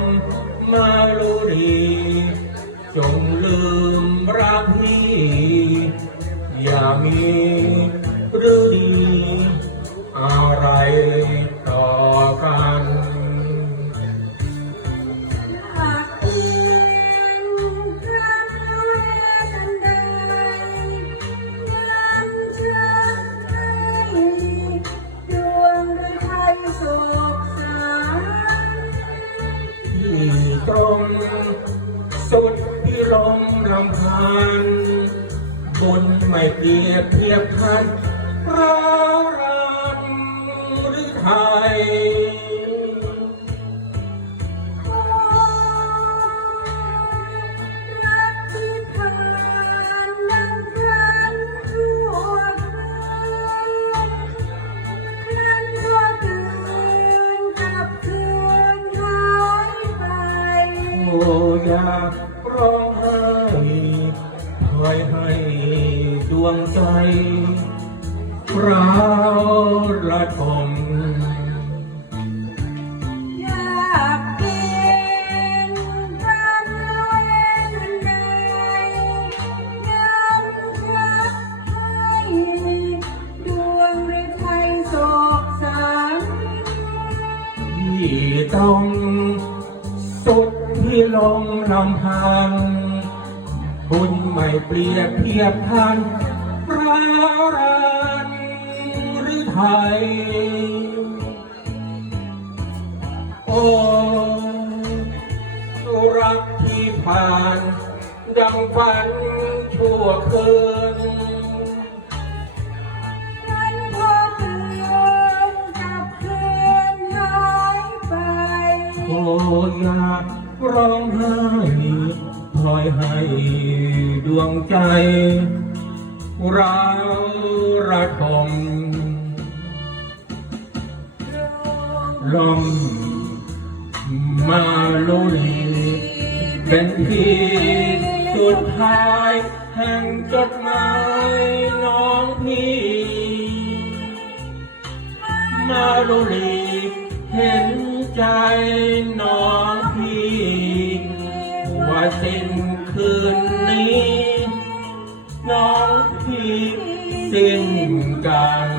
มมาลูดีจงลืมรักพี่ มลำพานบนไม่เปรียบเทียบทันพระรักหรือไทยรักที่ผ่านดังครั้งชั่วราวครั้นชั่วคืนกับคืนหายไปโอ้ยาก คอยให้ดวงใจเราละทมอยากเป็นพระเวทใดนำชักให้ดวงฤทัยโศกสันที่ต้องสุดที่ลงลำพัง บุญไม่เปรียบเทียบทันรารันหรือไทย โอ้รักที่ผ่าน ดังฝันชั่วคืน ลอยให้ดวงใจ เราระทมลมมาลุลีเป็นที่สุดท้าย แห่งจดหมายน้องพี่ มาลุลีเห็นใจน้องพี่ ว่าสิ้น สิ้นกัน